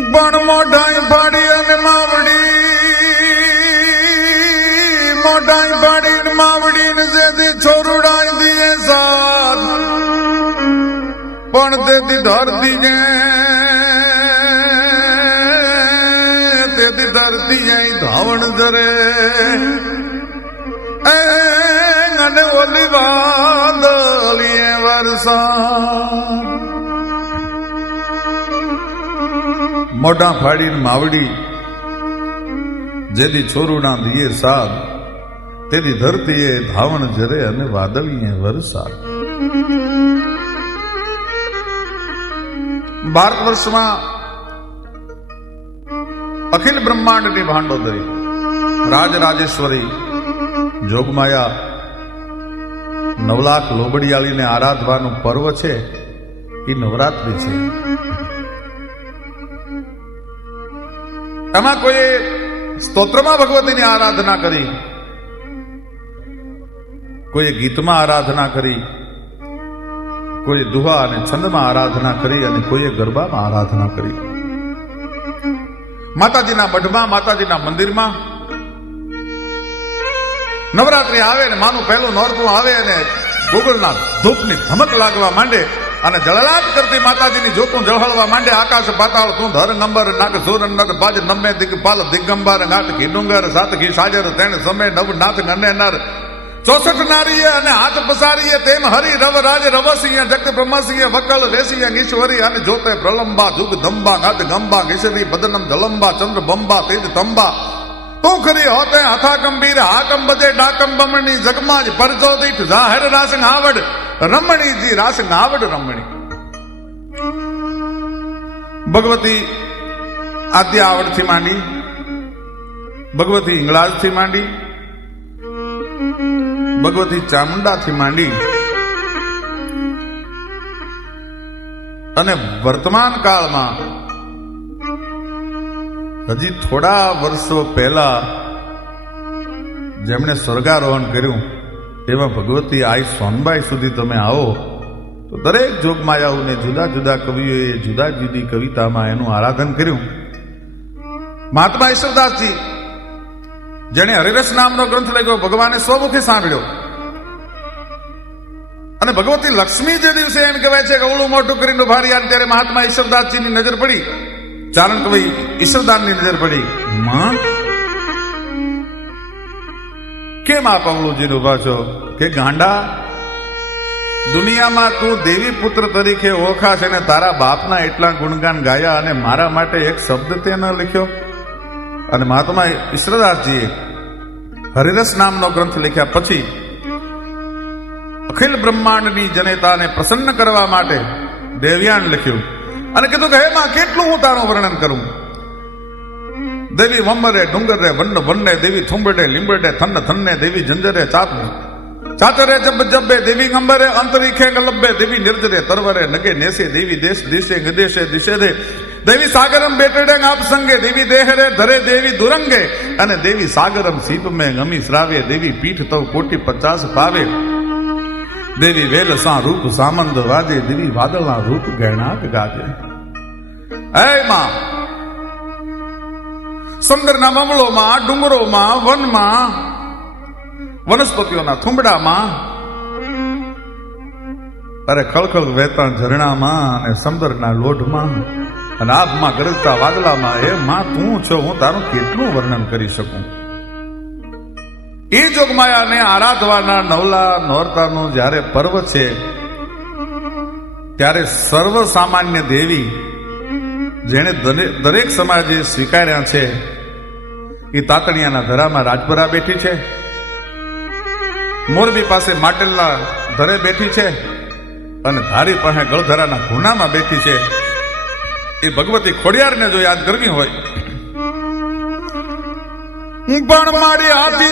પણ મોઢાઈ પાડી અને માવડી, મોઢાઈ પાડી માવડી ને જેથી છોરુડાઈ દીએ સાર. પણ તેથી ધરતી ને તેથી ધરતી અહીં ધાવણ ધરે. એ અને ઓલી વાદળીએ વરસા મોઢા ફાડીને માવડી, જેથી છોરુના દિયે સાદ તેની ધરતીએ ધાવણ જરે અને વાદળીએ વરસાદ ભારત વર્ષમાં અખિલ બ્રહ્માંડની ભાંડોદરી રાજરાજેશ્વરી, જોગમાયા, નવલાખ લોબડિયાળીને આરાધવાનું પર્વ છે, એ નવરાત્રિ છે. એમાં કોઈ સ્તોત્રમાં ભગવતીની આરાધના કરી? કોઈ ગીતમાં આરાધના કરી? કોઈ દુહા અને છંદમાં આરાધના કરી અને કોઈએ ગરબામાં આરાધના કરી? માતાજીના મઢમાં, માતાજીના મંદિરમાં? નવરાત્રી આવે ને માનું પહેલું નોરતું આવે અને ગુગળના ધૂપની ધમક લાગવા માંડે અને જળલાટ કરતી માતાજીની જોતું જળહળવા માંડે આકાશ પાતાળ તું ધર નંબર, નાગ સુર નગ, બાજ નમે દિગપાલ દિગંબર નાથ ઘી, ડુંગર, સાત ઘી, સાજર, તેણ સમય નવ, નાથ ગને નર. ચોસઠ નારીએ અને હાથ પસારીએ તેમ હરિ, રવ, રાજ રવસિંહ જગત બ્રહ્મસીય વકલ, રેસીય, ઈશ્વરી અને જોતે પ્રલંબા, જુગ, ધંબા ગાત ગંબા, ઘીસરી, બદનમ જલંબા ચંદ્ર, બંબા, તેજ, તંબા. તું ખરી હોતે હથા ગંભીર હાકમ બજે ડાકમ બમણી જગમાજ પરજો દીઠ જાહેર રાસ આવડ રમણીજી રાસ આવડ રમણી. ભગવતી આદ્ય આવડથી માંડી, ભગવતી ઇંગળાજથી માંડી, ભગવતી ચામુંડાથી માંડી, અને વર્તમાન કાળમાં હજી થોડા વર્ષો પહેલા જેમણે સ્વર્ગારોહણ કર્યું એવા ભગવતી આઈ સોનબાઈ સુધી તમે આવો, તો દરેક જોગમાયાઓને જુદા જુદા કવિઓએ જુદા જુદી કવિતામાં એનું આરાધન કર્યું. મહાત્મા ઈશ્વરદાસજી, જેણે હરિરસ નામનો ગ્રંથ લખ્યો, ભગવાને સ્વમુખે સાંભળ્યો. અને ભગવતી લક્ષ્મી જે દિવસે એમ કહેવાય છે કે ઓળું મોટું કરીને ભારી રહ્યા ત્યારે મહાત્મા ઈશ્વરદાસજીની નજર પડી. ચારણ કવિ ઈશ્વરદાનની નજર પડી. માં કેમ આ પવળુજીને ઊભા છો? કે ગાંડા? દુનિયામાં તું દેવી પુત્ર તરીકે ઓળખા છે ને તારા બાપના એટલા ગુણગાન ગાયા અને મારા માટે એક શબ્દ તે ન લખ્યો? અને મહાત્મા ઈશ્વરદાસજીએ હરિરસ નામનો ગ્રંથ લખ્યા પછી અખિલ બ્રહ્માંડની જનેતાને પ્રસન્ન કરવા માટે દેવ્યાન લખ્યું અને કીધું કે, હે માં, કેટલું હું તારું વર્ણન કરું? દેવી મમરે, ડુંગરે વન્ન વન્ને દેવી થુંબડે, લીંબડે થન્ન થન્ને, દેવી જંજરે ચાપ ચાચરે, જબ જબે દેવી ગંબરે, અંતરીખે ગલબે દેવી નિર્જરે, તરવરે, નગે, નેસે, દેવી દેશ, દિશે, ગદેશે દિશે દે દેવી સાગરમ બેટડે આપ સંગે, દેવી દેહરે, ધરે, દેવી દુરંગે, અને દેવી સાગરમ સીપ મે ગમી શ્રાવે, દેવી પીઠ તવ કોટી પચાસ પાવે દેવી વેલ સા રૂપ સામંદ વાજે, દેવી વાદળના રૂપ ગહેણાક ગાજે. હે માં સમુદ્રના મમળોમાં, ડુંગરોમાં, વનમાં, વનસ્પતિઓના થુંબડામાં, અરે ખળખળ વહેતા ઝરણામાં અને સમુદ્રના લોઢમાં અને આભમાં ગરજતા વાદળામાં, એ માં તું છો, હું તારું કેટલું વર્ણન કરી શકું? એ જોગમાયાને આરાધવાના નવલા નોરતાનો જ્યારે પર્વ છે, ત્યારે સર્વ સામાન્ય દેવી જેણે દરેક સમાજે સ્વીકાર્યા છે, એ તાતણિયાના ધરામાં રાજપરા બેઠી છે. મોરબી પાસે માટેલના ધરે બેઠી છે અને ધારી પાસે ગળધરાના ગુનામાં બેઠી છે. એ ભગવતી ખોડિયારને જો યાદ કરવી હોય પણ મારી હાથી